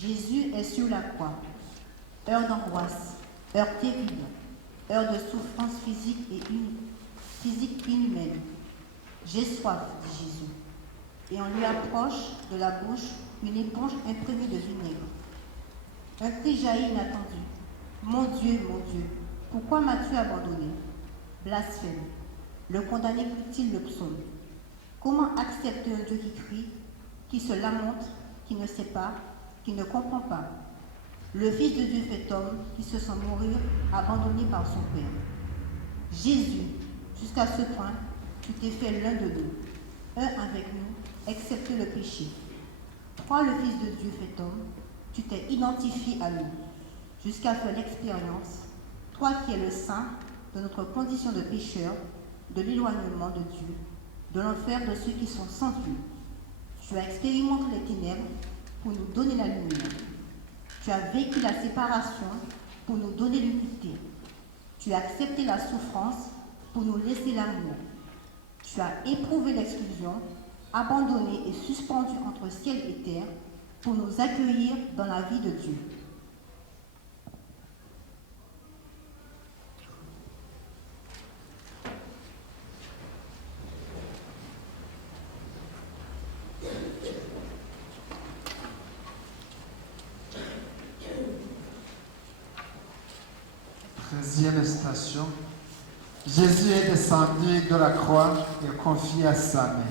Jésus est sur la croix. Heure d'angoisse, heure terrible, heure de souffrance physique et inhumaine. J'ai soif, dit Jésus. Et on lui approche de la bouche une éponge imprégnée de vinaigre. Un cri jaillit inattendu. Mon Dieu, pourquoi m'as-tu abandonné? Blasphème. Le condamné crie-t-il le psaume. Comment accepter un Dieu qui crie, qui se lamente, qui ne sait pas, qui ne comprend pas? Le Fils de Dieu fait homme qui se sent mourir, abandonné par son Père. Jésus, jusqu'à ce point, tu t'es fait l'un de nous, un avec nous, excepté le péché. Toi, le Fils de Dieu fait homme, tu t'es identifié à nous, jusqu'à faire l'expérience, toi qui es le saint, de notre condition de pécheur, de l'éloignement de Dieu, de l'enfer de ceux qui sont sans Dieu. Tu as expérimenté les ténèbres pour nous donner la lumière. Tu as vécu la séparation pour nous donner l'unité. Tu as accepté la souffrance pour nous laisser l'amour. Tu as éprouvé l'exclusion, abandonné et suspendu entre ciel et terre pour nous accueillir dans la vie de Dieu. Deuxième station, Jésus est descendu de la croix et confié à sa mère.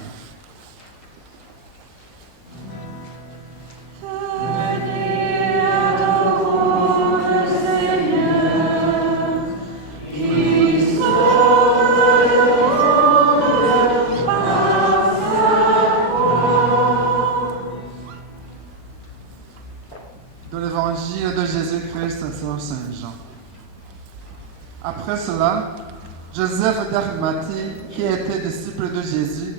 De l'évangile de Jésus-Christ selon Saint Jean. Après cela, Joseph d'Arimathie, qui était disciple de Jésus,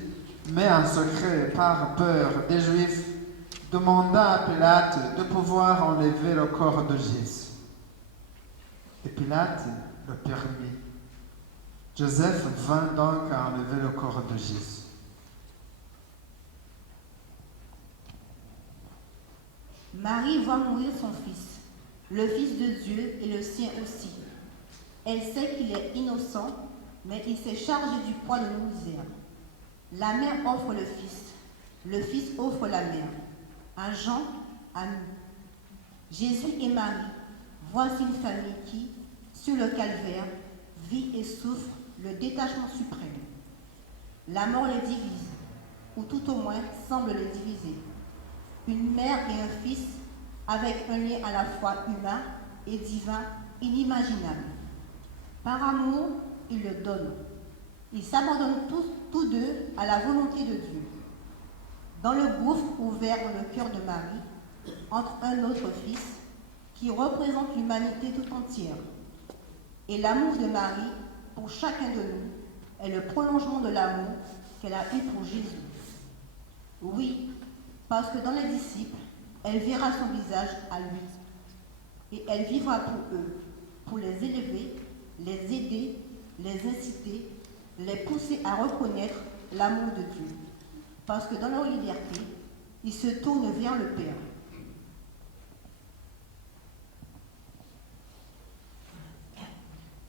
mais en secret par peur des Juifs, demanda à Pilate de pouvoir enlever le corps de Jésus. Et Pilate le permit. Joseph vint donc à enlever le corps de Jésus. Marie voit mourir son fils, le Fils de Dieu et le sien aussi. Elle sait qu'il est innocent, mais il s'est chargé du poids de nos misères. La mère offre le fils offre la mère. À Jean, à nous. Jésus et Marie, voici une famille qui, sur le calvaire, vit et souffre le détachement suprême. La mort les divise, ou tout au moins semble les diviser. Une mère et un fils avec un lien à la fois humain et divin inimaginable. Par amour, ils le donnent. Ils s'abandonnent tous deux à la volonté de Dieu. Dans le gouffre ouvert dans le cœur de Marie, entre un autre fils qui représente l'humanité tout entière. Et l'amour de Marie, pour chacun de nous, est le prolongement de l'amour qu'elle a eu pour Jésus. Oui, parce que dans les disciples, elle verra son visage à lui. Et elle vivra pour eux, pour les élever, les aider, les inciter, les pousser à reconnaître l'amour de Dieu. Parce que dans leur liberté, ils se tournent vers le Père.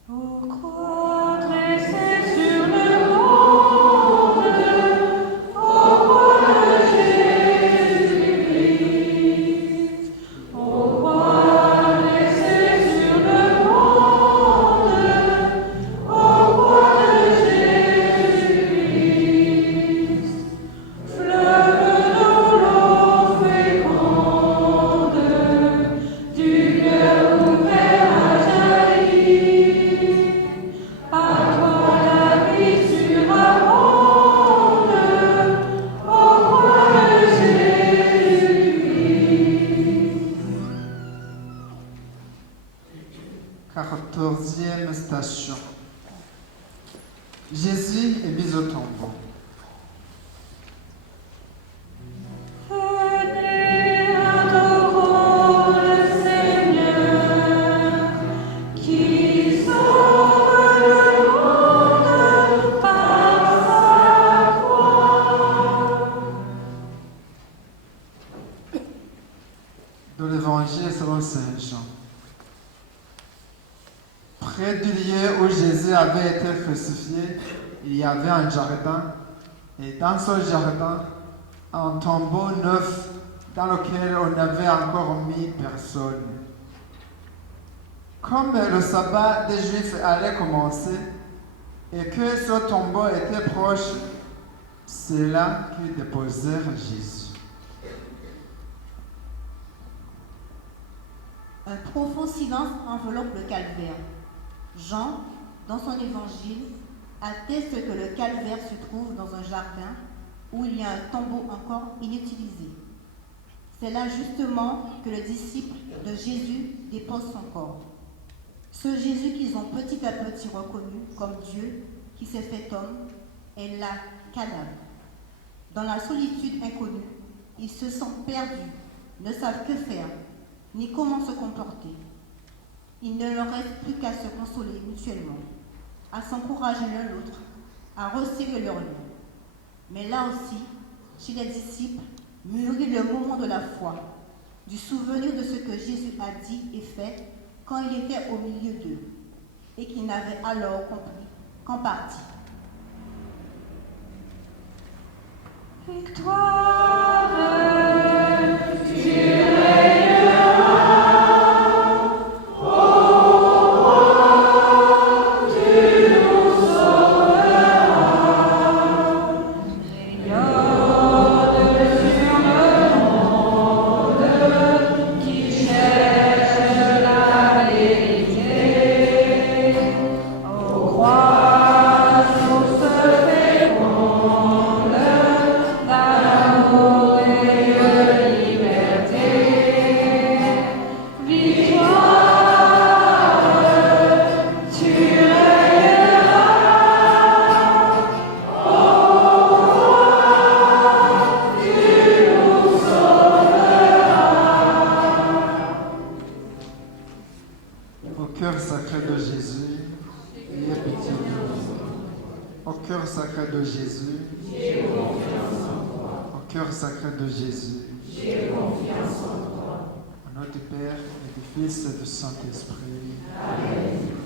Pourquoi dresser sur le monde au de Jésus-Christ? Pourquoi dresser sur le monde au de Jésus-Christ? Fleuve d'eau féconde, du cœur ouvert à jaillir. Quatorzième station. Jésus est mis au tombeau. Venez, adorons le Seigneur, qui sauve le monde par sa croix. De Près du lieu où Jésus avait été crucifié, il y avait un jardin, et dans ce jardin, un tombeau neuf dans lequel on n'avait encore mis personne. Comme le sabbat des Juifs allait commencer et que ce tombeau était proche, c'est là qu'ils déposèrent Jésus. Un profond silence enveloppe le calvaire. Jean, dans son évangile, atteste que le calvaire se trouve dans un jardin où il y a un tombeau encore inutilisé. C'est là justement que le disciple de Jésus dépose son corps. Ce Jésus qu'ils ont petit à petit reconnu comme Dieu qui s'est fait homme est là, cadavre. Dans la solitude inconnue, ils se sentent perdus, ne savent que faire, ni comment se comporter. Il ne leur reste plus qu'à se consoler mutuellement, à s'encourager l'un l'autre, à resserrer leurs liens. Mais là aussi, chez les disciples, mûrit le moment de la foi, du souvenir de ce que Jésus a dit et fait quand il était au milieu d'eux, et qu'ils n'avaient alors compris qu'en partie. Victoire, tu Au cœur sacré de Jésus, ayez pitié de nous. Au cœur sacré de Jésus, j'ai confiance en toi. Au cœur sacré de Jésus, j'ai confiance en toi. Au nom du Père et du Fils et du Saint-Esprit. Amen.